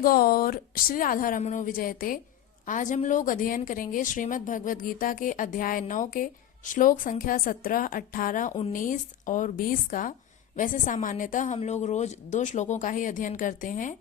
गौर श्री राधा रमणो विजयते। आज हम लोग अध्ययन करेंगे श्रीमद् भगवद गीता के अध्याय 9 के श्लोक संख्या 17, 18, 19 और 20 का। वैसे सामान्यतः हम लोग रोज 2 श्लोकों का ही अध्ययन करते हैं,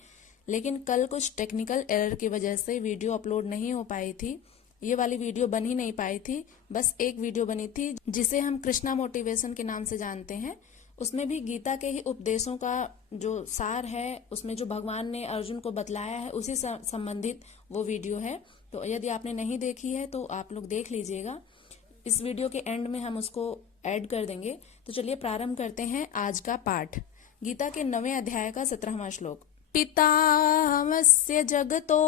लेकिन कल कुछ टेक्निकल एरर की वजह से वीडियो अपलोड नहीं हो पाई थी। ये वाली वीडियो बन ही नहीं पाई थी, बस एक वीडियो बनी थी जिसे हम कृष्णा मोटिवेशन के नाम से जानते हैं। उसमें भी गीता के ही उपदेशों का जो सार है, उसमें जो भगवान ने अर्जुन को बतलाया है उसी से संबंधित वो वीडियो है। तो यदि आपने नहीं देखी है तो आप लोग देख लीजिएगा। इस वीडियो के एंड में हम उसको ऐड कर देंगे। तो चलिए प्रारंभ करते हैं आज का पाठ। गीता के 9वें अध्याय का 17वां श्लोक। पितामहस्य जगतो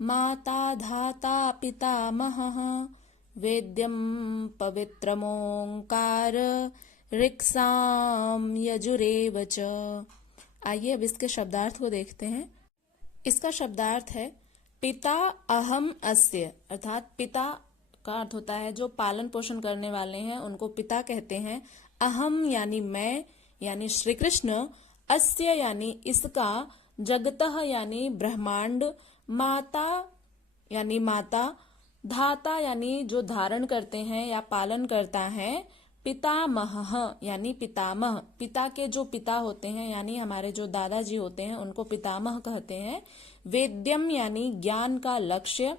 माता धाता पितामहः वेद्यं पवित्रमोंकार ऋक्साम यजुरेव च। आइए अब इसके शब्दार्थ को देखते हैं। इसका शब्दार्थ है पिता अहम अस्य, अर्थात पिता का अर्थ होता है जो पालन पोषण करने वाले हैं उनको पिता कहते हैं। अहम यानी मैं यानी श्री कृष्ण, अस्य यानी इसका, जगतः यानी ब्रह्मांड, माता यानी माता, धाता यानी जो धारण करते हैं या पालन करता है, पितामह यानी पितामह, पिता के जो पिता होते हैं यानी हमारे जो दादाजी होते हैं उनको पितामह कहते हैं। वेद्यम यानी ज्ञान का लक्ष्य,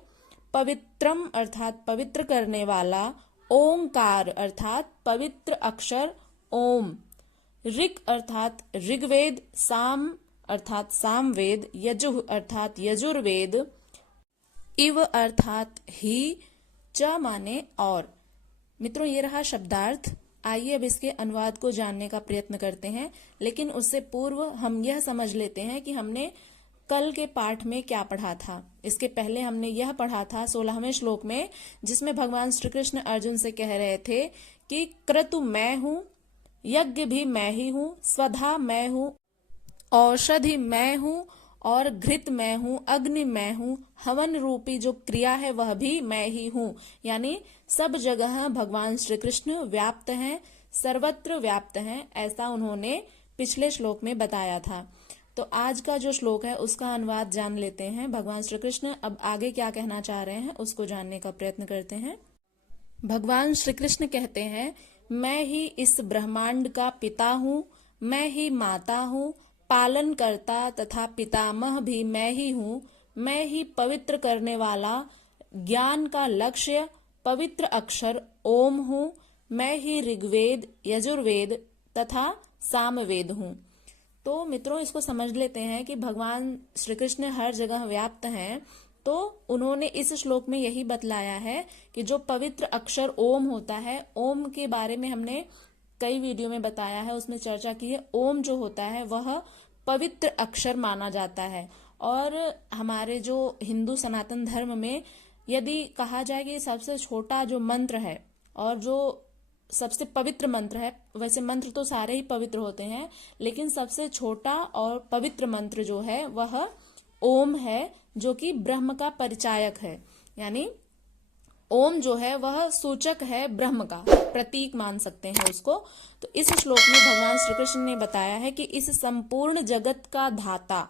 पवित्रम अर्थात पवित्र करने वाला, ओंकार अर्थात पवित्र अक्षर ओम, ऋक् अर्थात ऋग्वेद, साम अर्थात सामवेद, यजुः अर्थात यजुर्वेद, इव अर्थात ही, च माने और। मित्रों, ये रहा शब्दार्थ। आइए अब इसके अनुवाद को जानने का प्रयत्न करते हैं, लेकिन उससे पूर्व हम यह समझ लेते हैं कि हमने कल के पाठ में क्या पढ़ा था। इसके पहले हमने यह पढ़ा था 16वें श्लोक में, जिसमें भगवान श्री कृष्ण अर्जुन से कह रहे थे कि क्रतु मैं हूँ, यज्ञ भी मैं ही हूँ, स्वधा मैं हूँ, औषधि मैं हूँ और घृत मैं हूँ, अग्नि मैं हूँ, हवन रूपी जो क्रिया है वह भी मैं ही हूँ। यानी सब जगह भगवान श्री कृष्ण व्याप्त हैं, सर्वत्र व्याप्त हैं, ऐसा उन्होंने पिछले श्लोक में बताया था। तो आज का जो श्लोक है उसका अनुवाद जान लेते हैं। भगवान श्री कृष्ण अब आगे क्या कहना चाह रहे हैं उसको जानने का प्रयत्न करते हैं। भगवान श्री कृष्ण कहते हैं, मैं ही इस ब्रह्मांड का पिता हूँ, मैं ही माता हूँ, पालन करता तथा पितामह भी मैं ही हूँ, मैं ही पवित्र करने वाला, ज्ञान का लक्ष्य, पवित्र अक्षर ओम हूँ, मैं ही ऋग्वेद, यजुर्वेद तथा सामवेद हूँ। तो मित्रों, इसको समझ लेते हैं कि भगवान श्री कृष्ण हर जगह व्याप्त हैं। तो उन्होंने इस श्लोक में यही बतलाया है कि जो पवित्र अक्षर ओम होता है, ओम के बारे में हमने कई वीडियो में बताया है, उसमें चर्चा की है। ओम जो होता है वह पवित्र अक्षर माना जाता है। और हमारे जो हिंदू सनातन धर्म में यदि कहा जाए कि सबसे छोटा जो मंत्र है और जो सबसे पवित्र मंत्र है, वैसे मंत्र तो सारे ही पवित्र होते हैं, लेकिन सबसे छोटा और पवित्र मंत्र जो है वह ओम है, जो कि ब्रह्म का परिचायक है। यानी ओम जो है वह सूचक है ब्रह्म का, प्रतीक मान सकते हैं उसको। तो इस श्लोक में भगवान श्री कृष्ण ने बताया है कि इस संपूर्ण जगत का धाता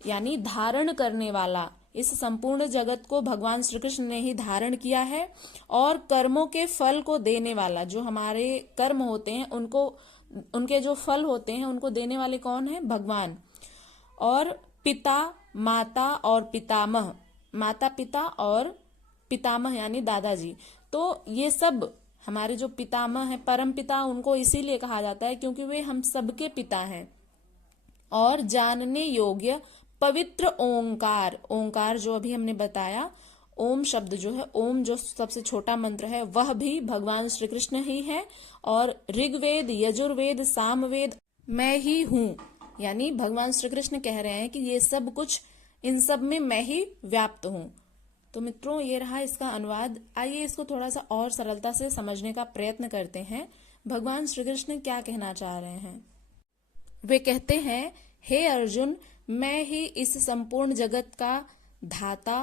यानी धारण करने वाला, इस संपूर्ण जगत को भगवान श्री कृष्ण ने ही धारण किया है। और कर्मों के फल को देने वाला, जो हमारे कर्म होते हैं उनको, उनके जो फल होते हैं उनको देने वाले कौन है? भगवान। और पिता, माता और पितामह, माता पिता और पितामह यानी दादाजी। तो ये सब हमारे जो पितामह है, परम पिता, उनको इसीलिए कहा जाता है क्योंकि वे हम सबके पिता हैं। और जानने योग्य पवित्र ओंकार, ओंकार जो अभी हमने बताया, ओम शब्द जो है, ओम जो सबसे छोटा मंत्र है वह भी भगवान श्री कृष्ण ही है। और ऋग्वेद, यजुर्वेद, सामवेद मैं ही हूँ, यानी भगवान श्री कृष्ण कह रहे हैं कि ये सब कुछ, इन सब में मैं ही व्याप्त हूँ। तो मित्रों, ये रहा इसका अनुवाद। आइए इसको थोड़ा सा और सरलता से समझने का प्रयत्न करते हैं। भगवान श्री कृष्ण क्या कहना चाह रहे हैं? वे कहते हैं, हे अर्जुन, मैं ही इस संपूर्ण जगत का धाता,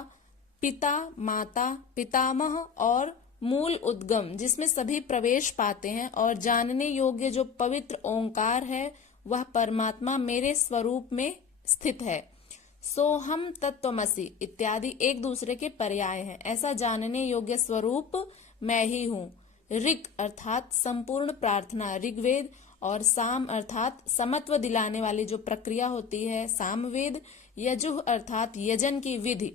पिता, माता, पितामह और मूल उद्गम, जिसमें सभी प्रवेश पाते हैं, और जानने योग्य जो पवित्र ओंकार है वह परमात्मा मेरे स्वरूप में स्थित है। सोहम तत्वमसि इत्यादि एक दूसरे के पर्याय हैं। ऐसा जानने योग्य स्वरूप मैं ही हूँ। ऋग अर्थात संपूर्ण प्रार्थना ऋग्वेद, और साम अर्थात समत्व दिलाने वाली जो प्रक्रिया होती है सामवेद। यजुः अर्थात यजन की विधि,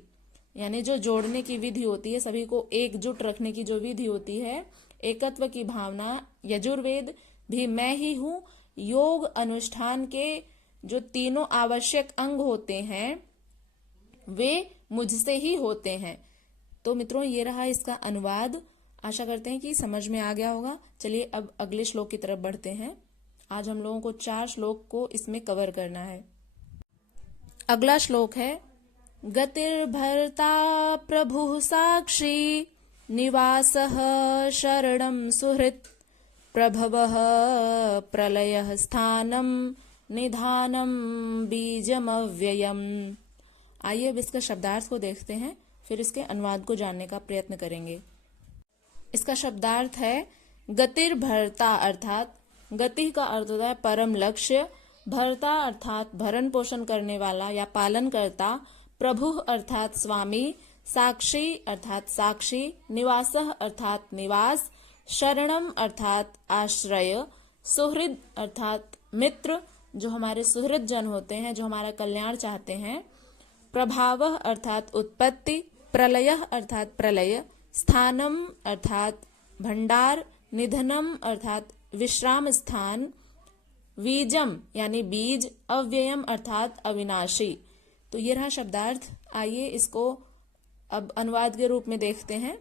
यानी जो जोड़ने की विधि होती है, सभी को एकजुट रखने की जो विधि होती है, एकत्व की भावना यजुर्वेद भी मैं ही हूँ। योग अनुष्ठान के जो तीनों आवश्यक अंग होते हैं वे मुझसे ही होते हैं। तो मित्रों ये रहा इसका अनुवाद। आशा करते हैं कि समझ में आ गया होगा। चलिए अब अगले श्लोक की तरफ बढ़ते हैं। आज हम लोगों को 4 श्लोक को इसमें कवर करना है। अगला श्लोक है गतिर्भर्ता प्रभुः साक्षी निवासः शरणं सुहृत् प्रभवः प्रलयः स्थानं निधानं बीजमव्ययम्। आइए अब इसका शब्दार्थ को देखते हैं, फिर इसके अनुवाद को जानने का प्रयत्न करेंगे। इसका शब्दार्थ है गतिर्भर्ता अर्थात गति का अर्थ होता है परम लक्ष्य, भर्ता अर्थात भरण पोषण करने वाला या पालन करता, प्रभु अर्थात स्वामी, साक्षी अर्थात साक्षी, निवासः अर्थात निवास, शरणम अर्थात आश्रय, सुहृद अर्थात मित्र जो हमारे सुहृद जन होते हैं, जो हमारा कल्याण चाहते हैं, प्रभावः अर्थात उत्पत्ति, प्रलयः अर्थात प्रलय, स्थानम अर्थात भंडार, निधनम अर्थात विश्राम स्थान, बीजम यानी बीज, अव्ययम अर्थात अविनाशी। तो ये रहा शब्दार्थ। आइए इसको अब अनुवाद के रूप में देखते हैं।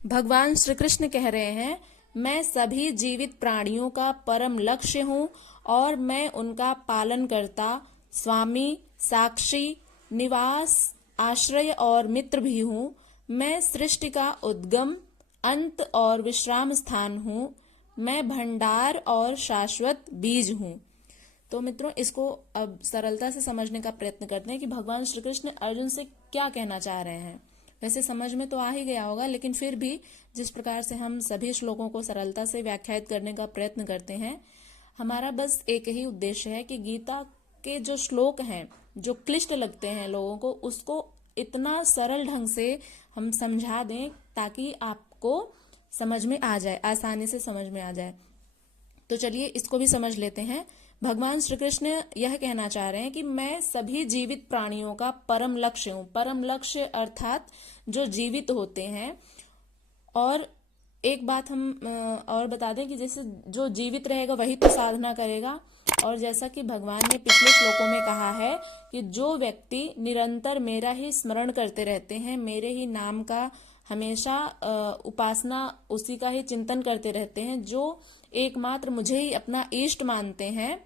भगवान श्री कृष्ण कह रहे हैं मैं सभी जीवित प्राणियों का परम लक्ष्य हूँ और मैं उनका पालन करता, स्वामी, साक्षी, निवास, आश्रय और मित्र भी हूँ। मैं सृष्टि का उद्गम, अंत और विश्राम स्थान हूँ। मैं भंडार और शाश्वत बीज हूँ। तो मित्रों इसको अब सरलता से समझने का प्रयत्न करते हैं कि भगवान श्री कृष्ण अर्जुन से क्या कहना चाह रहे हैं। वैसे समझ में तो आ ही गया होगा, लेकिन फिर भी जिस प्रकार से हम सभी श्लोकों को सरलता से व्याख्यायित करने का प्रयत्न करते हैं, हमारा बस एक ही उद्देश्य है कि गीता के जो श्लोक हैं जो क्लिष्ट लगते हैं लोगों को, उसको इतना सरल ढंग से हम समझा दें ताकि आपको समझ में आ जाए, आसानी से समझ में आ जाए। तो चलिए इसको भी समझ लेते हैं। भगवान श्री कृष्ण यह कहना चाह रहे हैं कि मैं सभी जीवित प्राणियों का परम लक्ष्य हूँ। परम लक्ष्य अर्थात जो जीवित होते हैं। और एक बात हम और बता दें कि जैसे जो जीवित रहेगा वही तो साधना करेगा। और जैसा कि भगवान ने पिछले श्लोकों में कहा है कि जो व्यक्ति निरंतर मेरा ही स्मरण करते रहते हैं, मेरे ही नाम का हमेशा उपासना, उसी का ही चिंतन करते रहते हैं, जो एकमात्र मुझे ही अपना इष्ट मानते हैं,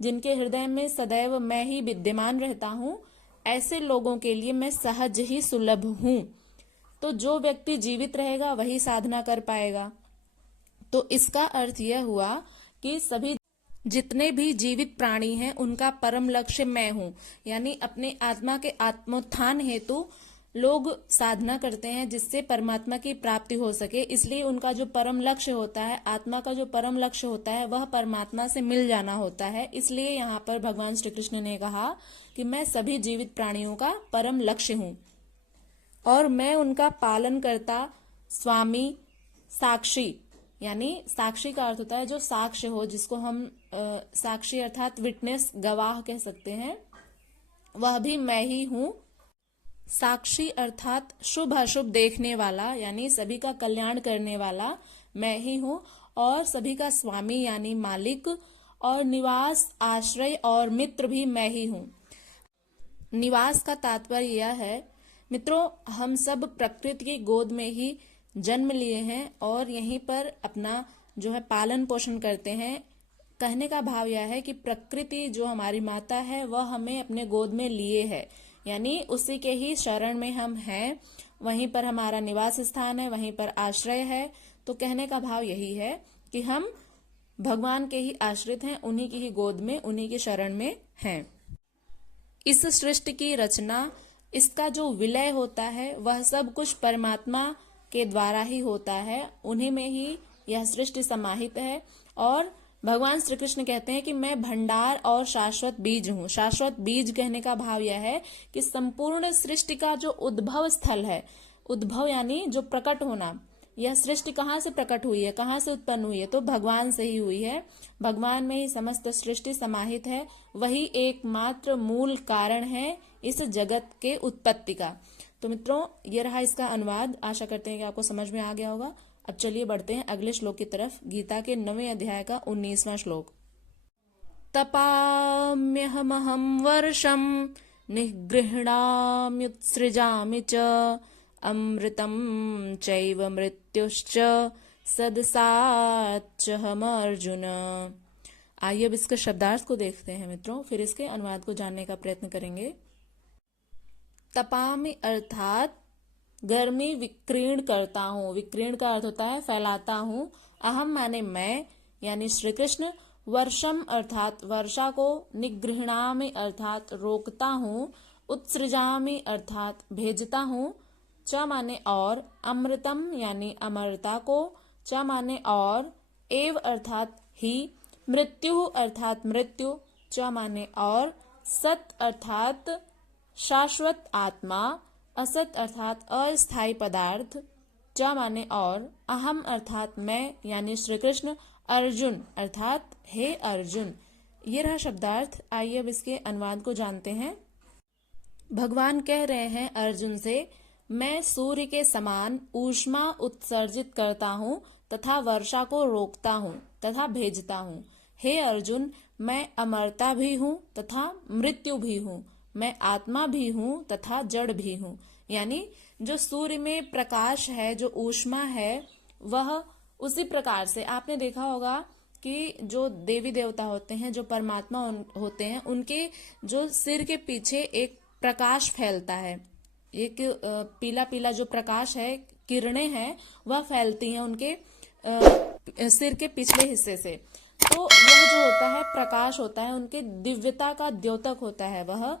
जिनके हृदय में सदैव मैं ही विद्यमान रहता हूँ, ऐसे लोगों के लिए मैं सहज ही सुलभ हूँ। तो जो व्यक्ति जीवित रहेगा वही साधना कर पाएगा। तो इसका अर्थ यह हुआ कि सभी जितने भी जीवित प्राणी हैं उनका परम लक्ष्य मैं हूँ। यानी अपने आत्मा के आत्मोत्थान हेतु लोग साधना करते हैं जिससे परमात्मा की प्राप्ति हो सके। इसलिए उनका जो परम लक्ष्य होता है, आत्मा का जो परम लक्ष्य होता है, वह परमात्मा से मिल जाना होता है। इसलिए यहाँ पर भगवान श्री कृष्ण ने कहा कि मैं सभी जीवित प्राणियों का परम लक्ष्य हूँ और मैं उनका पालन करता, स्वामी, साक्षी। यानी साक्षी का अर्थ होता है जो साक्ष्य हो, जिसको हम साक्षी अर्थात विटनेस, गवाह कह सकते हैं, वह भी मैं ही हूँ। साक्षी अर्थात शुभ अशुभ देखने वाला, यानी सभी का कल्याण करने वाला मैं ही हूँ। और सभी का स्वामी यानी मालिक, और निवास, आश्रय और मित्र भी मैं ही हूँ। निवास का तात्पर्य यह है मित्रों, हम सब प्रकृति की गोद में ही जन्म लिए हैं और यहीं पर अपना जो है पालन पोषण करते हैं। कहने का भाव यह है कि प्रकृति जो हमारी माता है वह हमें अपने गोद में लिए है, यानी उसी के ही शरण में हम हैं, वहीं पर हमारा निवास स्थान है, वहीं पर आश्रय है। तो कहने का भाव यही है कि हम भगवान के ही आश्रित हैं, उन्हीं की ही गोद में, उन्हीं की शरण में हैं। इस सृष्टि की रचना, इसका जो विलय होता है, वह सब कुछ परमात्मा के द्वारा ही होता है। उन्हीं में ही यह सृष्टि समाहित है और भगवान श्री कृष्ण कहते हैं कि मैं भंडार और शाश्वत बीज हूँ। शाश्वत बीज कहने का भाव यह है कि संपूर्ण सृष्टि का जो उद्भव स्थल है, उद्भव यानी जो प्रकट होना, यह सृष्टि कहाँ से प्रकट हुई है, कहाँ से उत्पन्न हुई है, तो भगवान से ही हुई है। भगवान में ही समस्त सृष्टि समाहित है, वही एकमात्र मूल कारण है इस जगत के उत्पत्ति का। तो मित्रों, ये रहा इसका अनुवाद। आशा करते हैं कि आपको समझ में आ गया होगा। अब चलिए बढ़ते हैं अगले श्लोक की तरफ। गीता के 9वें अध्याय का 19वां श्लोक। तपाम्यहमहं वर्षं निगृह्णाम्युत्सृजामि च अमृतं चैव मृत्युश्च सदसाच्चहमर्जुन। आइए अब इसके शब्दार्थ को देखते हैं मित्रों, फिर इसके अनुवाद को जानने का प्रयत्न करेंगे। तपामि अर्थात गर्मी विकीर्ण करता हूँ। विकीर्ण का अर्थ होता है फैलाता हूँ। अहम माने मैं, यानी श्री कृष्ण। वर्षम अर्थात वर्षा को। निगृह्णामि अर्थात रोकता हूँ। उत्सृजामि अर्थात भेजता हूँ। च माने और। अमृतम यानी अमरता को। च माने और। एव अर्थात ही। मृत्यु अर्थात मृत्यु। च माने और। सत अर्थात शाश्वत आत्मा। असत अर्थात अस्थायी पदार्थ। च माने और। अहम अर्थात मैं, यानी श्री कृष्ण। अर्जुन अर्थात हे अर्जुन। ये रहा शब्दार्थ। आइए अब इसके अनुवाद को जानते हैं। भगवान कह रहे हैं अर्जुन से, मैं सूर्य के समान ऊष्मा उत्सर्जित करता हूँ तथा वर्षा को रोकता हूँ तथा भेजता हूँ। हे अर्जुन, मैं अमरता भी हूँ तथा मृत्यु भी हूँ। मैं आत्मा भी हूँ तथा जड़ भी हूँ। यानी जो सूर्य में प्रकाश है, जो ऊष्मा है, वह उसी प्रकार से आपने देखा होगा कि जो देवी देवता होते हैं, जो परमात्मा होते हैं, उनके जो सिर के पीछे एक प्रकाश फैलता है। एक पीला पीला जो प्रकाश है, किरणें हैं, वह फैलती हैं उनके सिर के पिछले हिस्से से। तो यह जो होता है प्रकाश होता है, उनके दिव्यता का द्योतक होता है वह,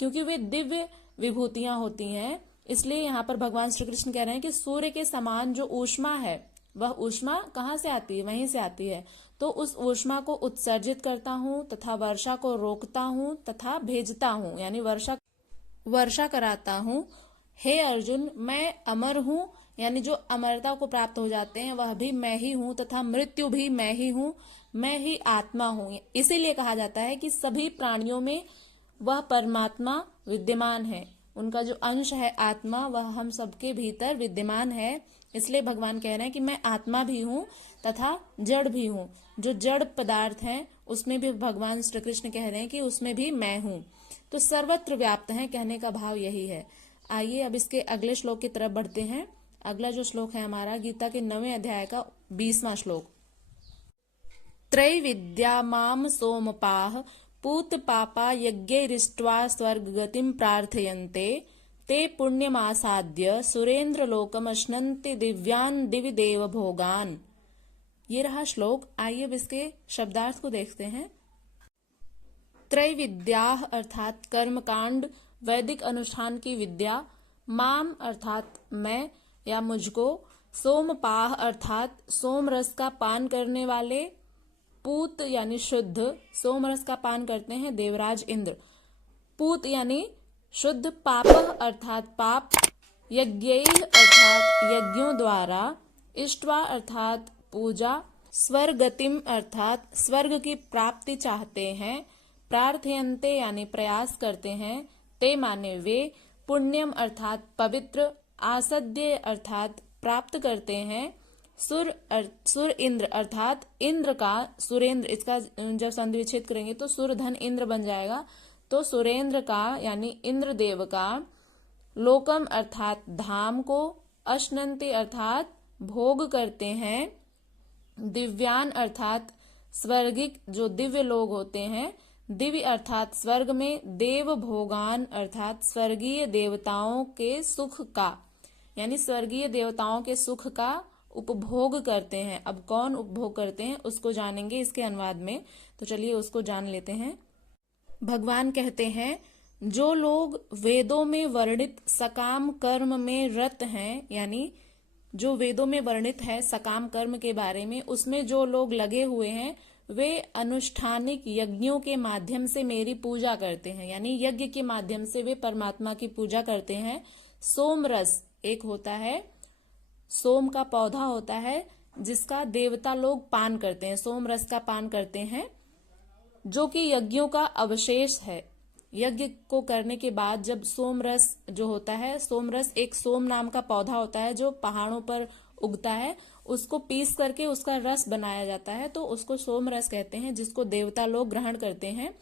क्योंकि वे दिव्य विभूतियां होती हैं। इसलिए यहाँ पर भगवान श्री कृष्ण कह रहे हैं कि सूर्य के समान जो ऊष्मा है, वह ऊष्मा कहाँ से आती है, वहीं से आती है। तो उस ऊष्मा को उत्सर्जित करता हूँ तथा वर्षा को रोकता हूँ तथा भेजता हूँ, यानी वर्षा कराता हूँ। हे अर्जुन, मैं अमर हूँ, यानी जो अमरता को प्राप्त हो जाते हैं वह भी मैं ही हूँ तथा मृत्यु भी मैं ही हूँ। मैं ही आत्मा हूँ। इसीलिए कहा जाता है कि सभी प्राणियों में वह परमात्मा विद्यमान है। उनका जो अंश है आत्मा, वह हम सबके भीतर विद्यमान है। इसलिए भगवान कह रहे हैं कि मैं आत्मा भी हूँ तथा जड़ भी हूँ। जो जड़ पदार्थ हैं उसमें भी भगवान श्री कृष्ण कह रहे हैं कि उसमें भी मैं हूँ। तो सर्वत्र व्याप्त है, कहने का भाव यही है। आइए अब इसके अगले श्लोक की तरफ बढ़ते हैं। अगला जो श्लोक है हमारा गीता के 9वें अध्याय का 20वां श्लोक। त्रैविद्या माम सोमपाः पूत पापा यज्ञैरिष्ट्वा स्वर्ग गतिम प्रार्थयन्ते ते पुण्यमासाद्य सुरेंद्र लोकम अश्नन्ति दिव्यान दिवि देव भोगान। ये रहा श्लोक। आइए अब इसके शब्दार्थ को देखते हैं। त्रैविद्याः अर्थात कर्मकांड, वैदिक अनुष्ठान की विद्या। माम अर्थात मैं या मुझको। सोमपाः अर्थात सोमरस का पान करने वाले। पूत यानी शुद्ध, सोमरस का पान करते हैं देवराज इंद्र। पूत यानी शुद्ध। पापः अर्थात पाप। यज्ञैः अर्थात यज्ञों द्वारा। इष्ट्वा अर्थात पूजा। स्वर्गतिम अर्थात स्वर्ग की प्राप्ति चाहते हैं। प्रार्थयन्ते यानी प्रयास करते हैं। ते माने वे। पुण्यम अर्थात पवित्र। आसद्य अर्थात प्राप्त करते हैं। सुर इंद्र अर्थात इंद्र का। सुरेंद्र, इसका जब संधि विच्छेद करेंगे तो सुर धन इंद्र बन जाएगा। तो सुरेंद्र का यानी इंद्र देव का। लोकम अर्थात धाम को। अश्नन्ति अर्थात भोग करते हैं। दिव्यान अर्थात स्वर्गिक जो दिव्य लोग होते हैं। दिव्य अर्थात स्वर्ग में। देव भोगान अर्थात स्वर्गीय देवताओं के सुख का, यानी स्वर्गीय देवताओं के सुख का उपभोग करते हैं। अब कौन उपभोग करते हैं उसको जानेंगे इसके अनुवाद में। तो चलिए उसको जान लेते हैं। भगवान कहते हैं, जो लोग वेदों में वर्णित सकाम कर्म में रत हैं, यानी जो वेदों में वर्णित है सकाम कर्म के बारे में, उसमें जो लोग लगे हुए हैं, वे अनुष्ठानिक यज्ञों के माध्यम से मेरी पूजा करते हैं, यानी यज्ञ के माध्यम से वे परमात्मा की पूजा करते हैं। सोम रस एक होता है, सोम का पौधा होता है जिसका देवता लोग पान करते हैं, सोम रस का पान करते हैं, जो कि यज्ञों का अवशेष है। यज्ञ को करने के बाद जब सोम रस जो होता है, सोम रस एक सोम नाम का पौधा होता है जो पहाड़ों पर उगता है, उसको पीस करके उसका रस बनाया जाता है, तो उसको सोम रस कहते हैं, जिसको देवता लोग ग्रहण करते हैं।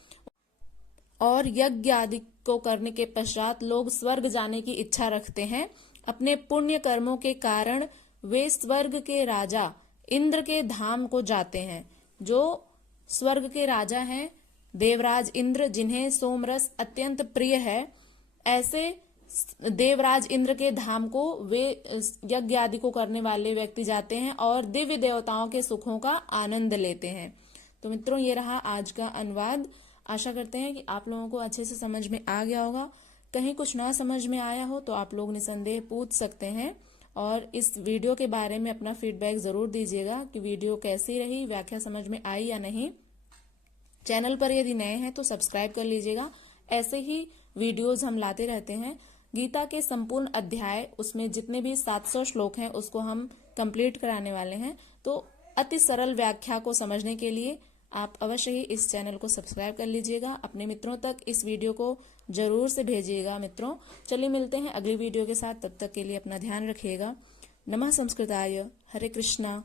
और यज्ञ आदि को करने के पश्चात लोग स्वर्ग जाने की इच्छा रखते हैं। अपने पुण्य कर्मों के कारण वे स्वर्ग के राजा इंद्र के धाम को जाते हैं। जो स्वर्ग के राजा हैं, देवराज इंद्र, जिन्हें सोमरस अत्यंत प्रिय है, ऐसे देवराज इंद्र के धाम को वे यज्ञ आदि को करने वाले व्यक्ति जाते हैं और दिव्य देवताओं के सुखों का आनंद लेते हैं। तो मित्रों, ये रहा आज का अनुवाद। आशा करते हैं कि आप लोगों को अच्छे से समझ में आ गया होगा। कहीं कुछ ना समझ में आया हो तो आप लोग निसंदेह पूछ सकते हैं, और इस वीडियो के बारे में अपना फीडबैक जरूर दीजिएगा कि वीडियो कैसी रही, व्याख्या समझ में आई या नहीं। चैनल पर यदि नए हैं तो सब्सक्राइब कर लीजिएगा। ऐसे ही वीडियोज हम लाते रहते हैं। गीता के संपूर्ण अध्याय, उसमें जितने भी 700 श्लोक हैं, उसको हम कंप्लीट कराने वाले हैं। तो अति सरल व्याख्या को समझने के लिए आप अवश्य ही इस चैनल को सब्सक्राइब कर लीजिएगा। अपने मित्रों तक इस वीडियो को जरूर से भेजिएगा मित्रों। चलिए मिलते हैं अगली वीडियो के साथ, तब तक के लिए अपना ध्यान रखिएगा। नमः संस्कृताय, हरे कृष्णा।